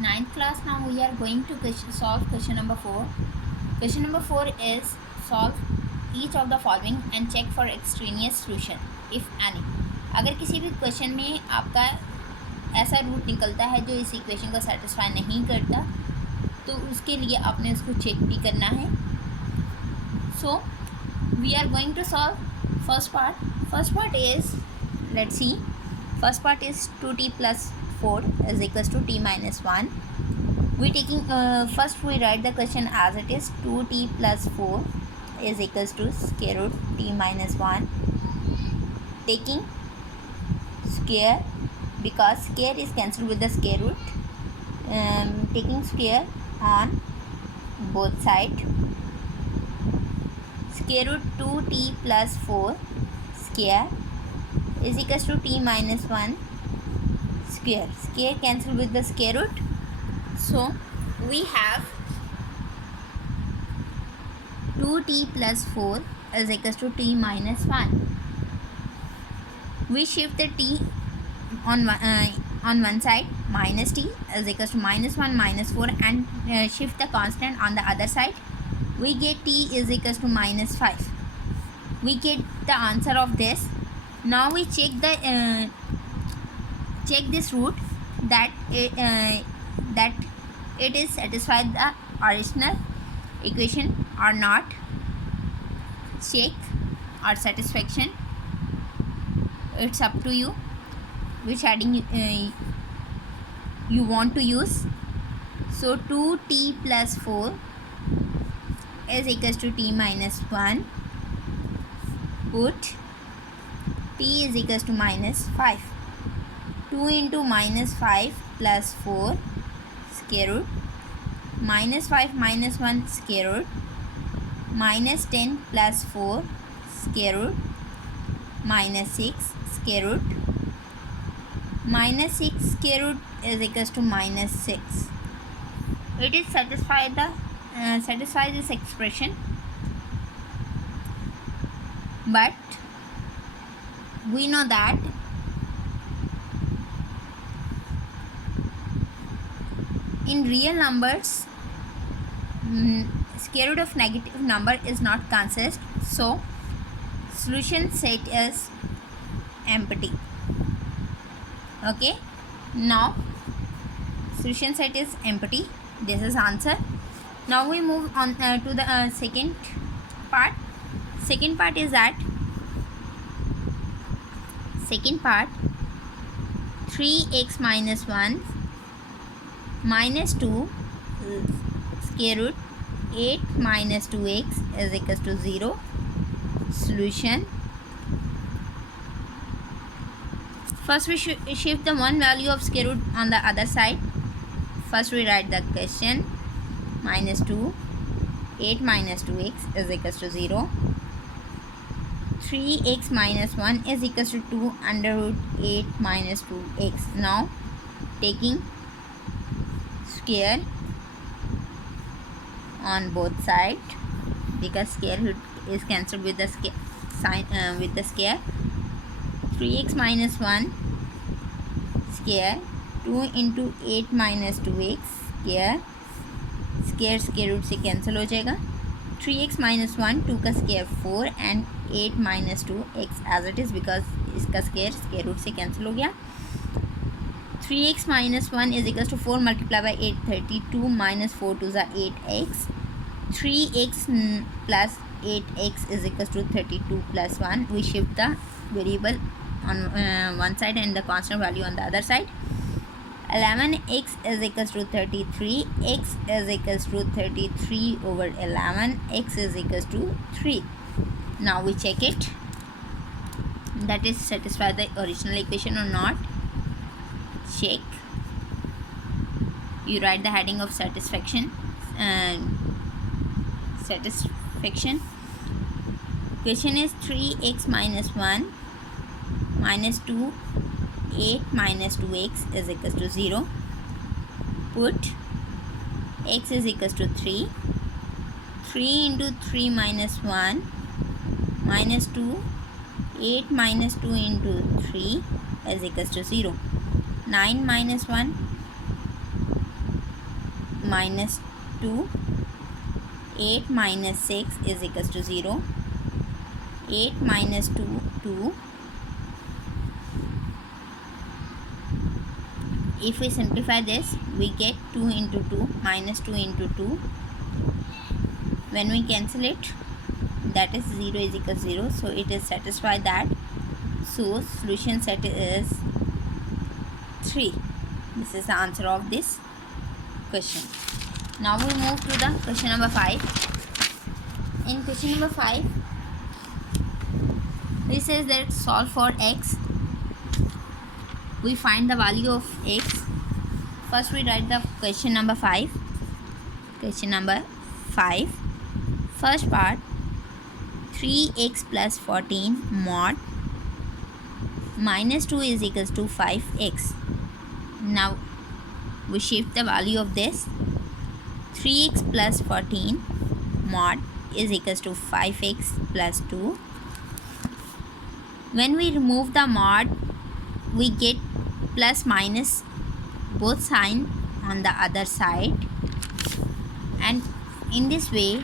Ninth class. Now we are going to solve question number 4. Question number 4 is solve each of the following and check for extraneous solution if any. अगर किसी भी question में आपका ऐसा root निकलता है जो इस इक्वेशन को सेटिस्फाई नहीं करता तो उसके लिए आपने उसको चेक भी करना है. So we are going to solve first part. First part is, let's see, first part is 2t plus 4 is equals to t minus 1. We taking first we write the question as it is. 2t plus 4 is equals to square root t minus 1. Taking square because square is cancelled with the square root. Taking square on both sides. Square root 2t plus 4 square is equals to t minus 1 square. Square cancel with the square root. So we have 2t plus 4 is equals to t minus 1. We shift the t on one side, minus t is equals to minus 1 minus 4, and shift the constant on the other side. We get t is equals to minus 5. We get the answer of this. Now we check this root that it is satisfied the original equation or not. Check or satisfaction. It's up to you which heading you want to use. So 2t plus 4 is equals to t minus 1. Put t is equals to minus 5. 2 into minus 5 plus 4 square root. Minus 5 minus 1 square root. Minus 10 plus 4 square root. Minus 6 square root. Minus 6 square root is equals to minus 6. It is satisfy this expression, but we know that in real numbers square root of negative number is not consist, so solution set is empty. Okay, now solution set is empty. This is answer. Now we move on to the second part. Second part is that 3x minus 1 minus 2 square root 8 minus 2x is equals to 0. Solution. First we shift the one value of square root on the other side. First we write the question. Minus 2, 8 minus 2x is equals to 0. 3x minus 1 is equals to 2 under root 8 minus 2x. Now taking square on both sides because square root is cancelled with the sign with the square. 3x minus 1 square 2 into 8 minus 2x square. Square root से cancel हो जाएगा. 3x minus 1 2 का square 4 and 8 minus 2 x as it is because इसका square root से cancel हो गया. 3x minus 1 is equals to 4 multiply by 8 32 minus 4 टू ज़ा 8x. 3x plus 8x is equals to 32 plus 1. We shift the variable on one side and the constant value on the other side. 11x is equals to 33. X is equals to 33 over 11. X is equals to 3. Now we check it that is satisfy the original equation or not. Check. You write the heading of satisfaction. Question is 3x minus 1 minus 2 8 minus 2x is equals to 0. Put x is equals to 3. 3 into 3 minus 1 minus 2 8 minus 2 into 3 is equals to 0. 9 minus 1 minus 2. 8 minus 6 is equals to 0. 8 minus 2, 2. If we simplify this, we get 2 into 2 minus 2 into 2. When we cancel it, that is 0 is equal to 0. So it is satisfied that. So solution set is 3. This is the answer of this question. Now we move to the question number 5. In question number 5, it says that solve for x. We find the value of x. First we write the question number 5. Question number 5. First part, 3x plus 14 mod minus 2 is equals to 5x. Now we shift the value of this. 3x plus 14 mod is equals to 5x plus 2. When we remove the mod, we get plus minus both sign on the other side, and in this way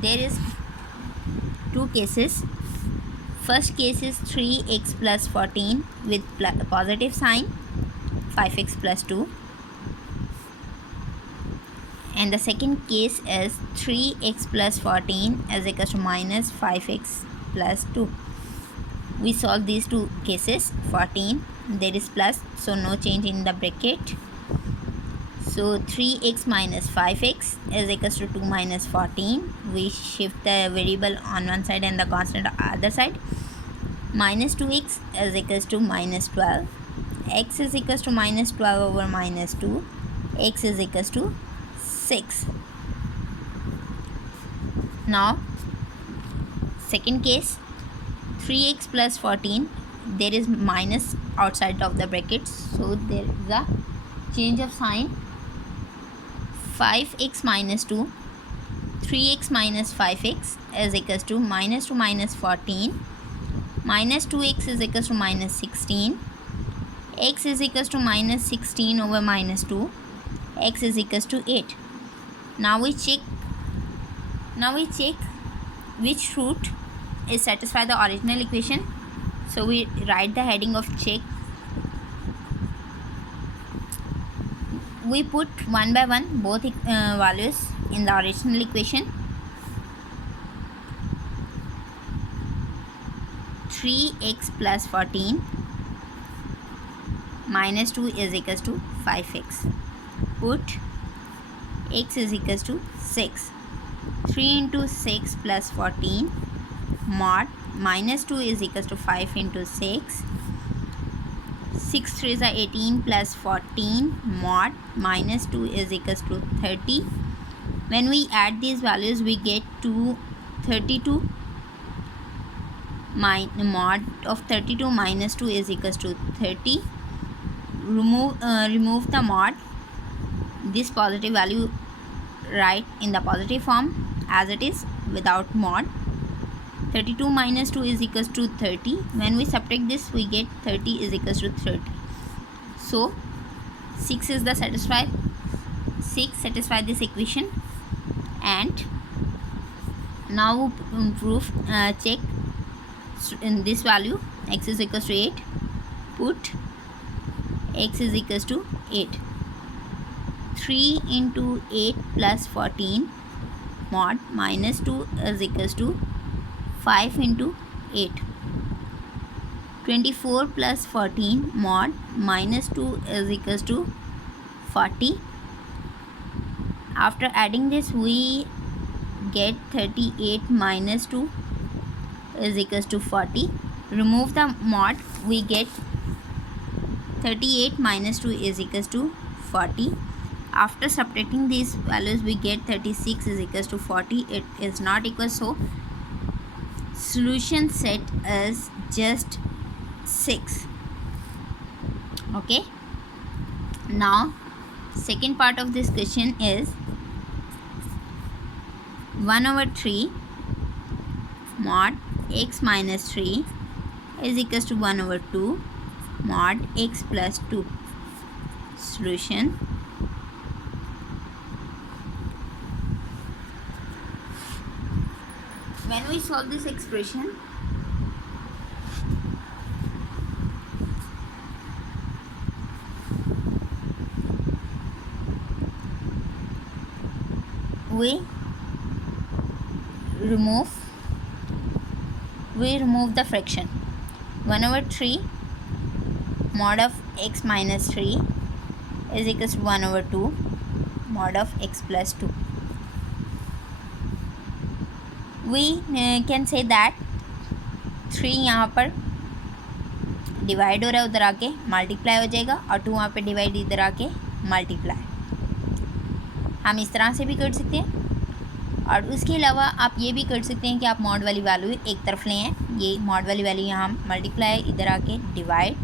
there is two cases. First case is 3x plus 14 with positive sign, 5x plus 2, and the second case is 3x plus 14 is equals to minus 5x plus 2. We solve these two cases. 14, there is plus, so no change in the bracket. So 3x minus 5x is equals to 2 minus 14. We shift the variable on one side and the constant on the other side. Minus 2x is equals to minus 12. X is equals to minus 12 over minus 2. X is equals to 6. Now second case, 3x plus 14, there is minus outside of the brackets, so there is a change of sign. 5x minus 2, 3x minus 5x is equals to minus 2 minus 14. Minus 2x is equals to minus 16. X is equals to minus 16 over minus 2. X is equals to 8. Now we check which root is satisfy the original equation. So we write the heading of check. We put one by one both values in the original equation. 3x plus 14 minus 2 is equals to 5x. Put x is equals to 6. 3 into 6 plus 14 mod minus 2 is equals to 5 into 6. 6 3s are 18 plus 14 mod minus 2 is equals to 30. When we add these values, we get 32. Mod of 32 minus 2 is equals to 30. Remove the mod. This positive value write in the positive form as it is without mod. 32 minus 2 is equals to 30. When we subtract this, we get 30 is equals to 30. So 6 is the satisfy this equation. And now proof check in this value. X is equals to 8. Put x is equals to 8. 3 into 8 plus 14 mod minus 2 is equals to 5 into 8. 24 plus 14 mod minus 2 is equals to 40. After adding this, we get 38 minus 2 is equals to 40. Remove the mod, we get 38 minus 2 is equals to 40. After subtracting these values, we get 36 is equals to 40. It is not equal, so solution set is just 6. Okay. Now second part of this question is 1 over 3 mod x minus 3 is equals to 1 over 2 mod x plus 2. solution. When we solve this expression, we remove the fraction. 1/3 mod of x minus 3 is equals to 1/2 mod of x plus 2. We can say that 3 यहाँ पर divide हो रहा है, उधर आके multiply हो जाएगा, और 2 वहाँ पे डिवाइड इधर आके मल्टीप्लाई. हम इस तरह से भी कर सकते हैं, और उसके अलावा आप ये भी कर सकते हैं कि आप मॉड वाली वैल्यू एक तरफ ले हैं. ये मॉड वाली वैल्यू यहाँ मल्टीप्लाई, इधर आके divide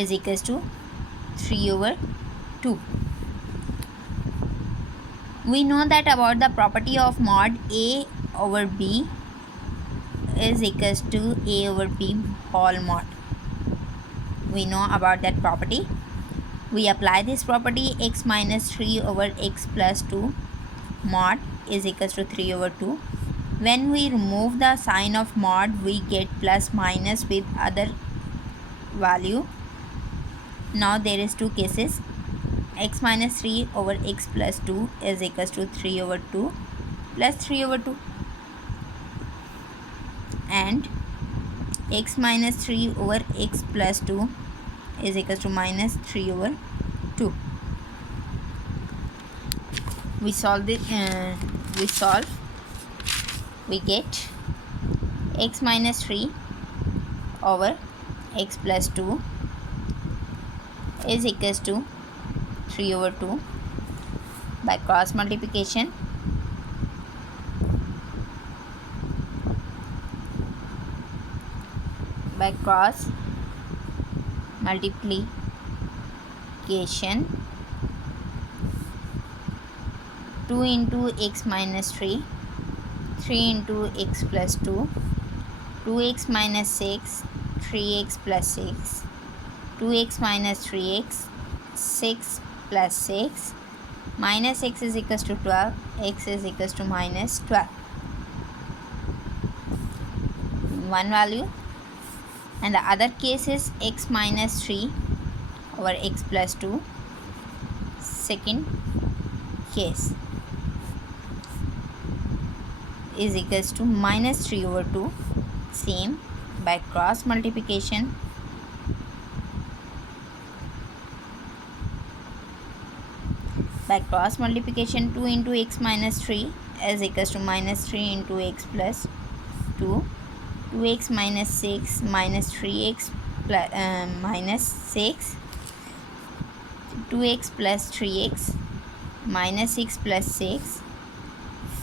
is equals to 3/2. We know that about the property of mod a/b is equals to a/b whole mod. We know about that property. We apply this property, x minus 3/x plus 2 mod is equals to 3/2. When we remove the sign of mod, we get plus minus with other value. Now there is two cases. X minus 3/x plus 2 is equals to 3/2 plus 3/2, and x minus 3/x plus 2 is equals to minus 3/2. We solve it. We get x minus 3/x plus 2 is equals to 3/2 by cross multiplication. By cross multiplication, 2 into x minus 3, 3 into x plus 2, 2x minus 6, 3x plus 6, 2x minus 3x, 6 plus 6, minus x is equals to 12, x is equals to minus 12. One value. And the other case is x minus 3/x plus 2. Second case is equals to minus 3/2. Same, by cross multiplication. By cross multiplication, 2 into x minus 3 is equals to minus 3 into x plus 2. 2x minus 6 minus 3x plus minus 6. 2x plus 3x minus 6 plus 6.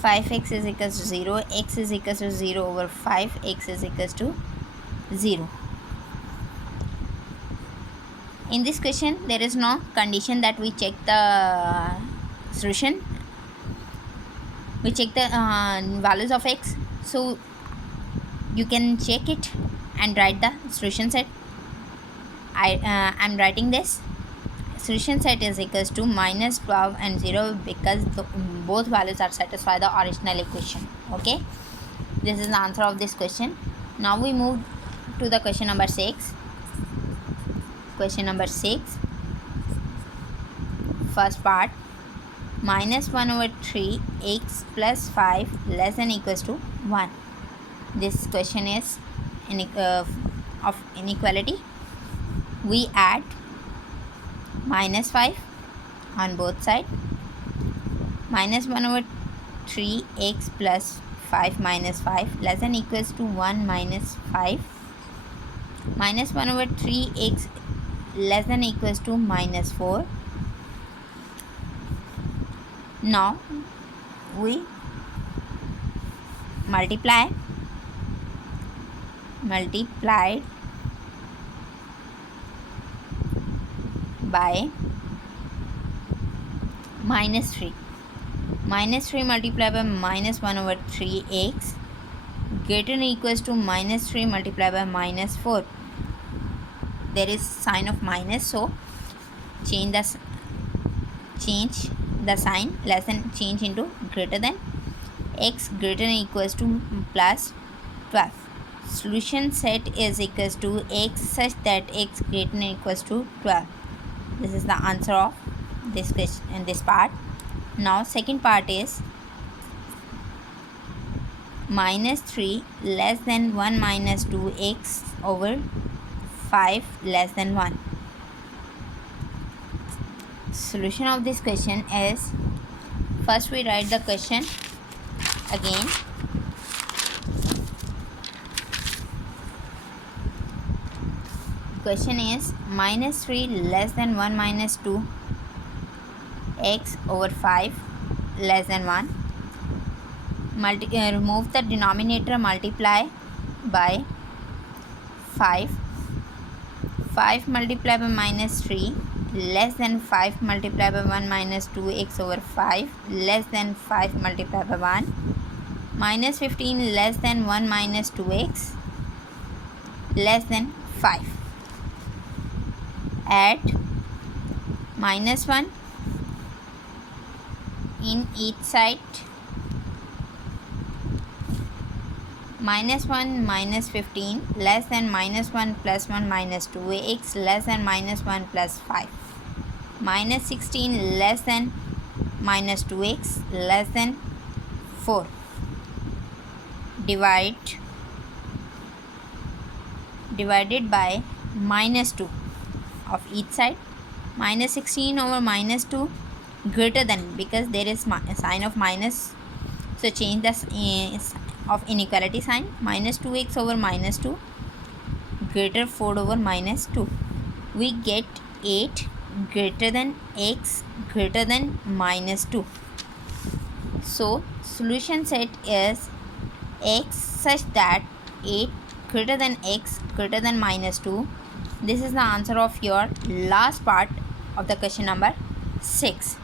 5x is equals to 0. X is equals to 0/5. X is equals to 0. In this question, there is no condition that we check the solution. We check the values of x. So you can check it and write the solution set. I'm writing this. Solution set is equals to minus 12 and 0 because both values are satisfy the original equation. Okay, this is the answer of this question. Now we move to the question number 6. Question number 6, first part, minus 1/3 x plus 5 less than equals to 1. This question is of inequality. We add minus 5 on both sides. Minus 1/3 x plus 5 minus 5 less than equals to 1 minus 5. Minus 1/3 x less than equals to minus 4. Now we multiplied by minus 3. Minus 3 multiplied by minus 1/3 x greater than equals to minus 3 multiplied by minus 4. there is sign of minus, so change the sign, less than change into greater than. X greater than equals to plus 12. Solution set is equals to x such that x greater than equals to 12. This is the answer of this question and this part. Now second part is minus 3 less than 1 minus 2x over 5 less than 1. Solution of this question is, first we write the question again. Question is minus 3 less than 1 minus 2 x over 5 less than 1. Remove the denominator, multiply by 5. 5 multiplied by minus 3 less than 5 multiplied by 1 minus 2x over 5 less than 5 multiplied by 1. Minus 15 less than 1 minus 2x less than 5. Add minus 1 in each side. Minus 1 minus 15 less than minus 1 plus 1 minus 2x less than minus 1 plus 5. Minus 16 less than minus 2x less than 4. Divided by minus 2 of each side. Minus 16 over minus 2 greater than, because there is sign of minus, so change the of inequality sign. Minus 2x over minus 2 greater 4 over minus 2. We get 8 greater than x greater than minus 2. So solution set is x such that 8 greater than x greater than minus 2. This is the answer of your last part of the question number 6.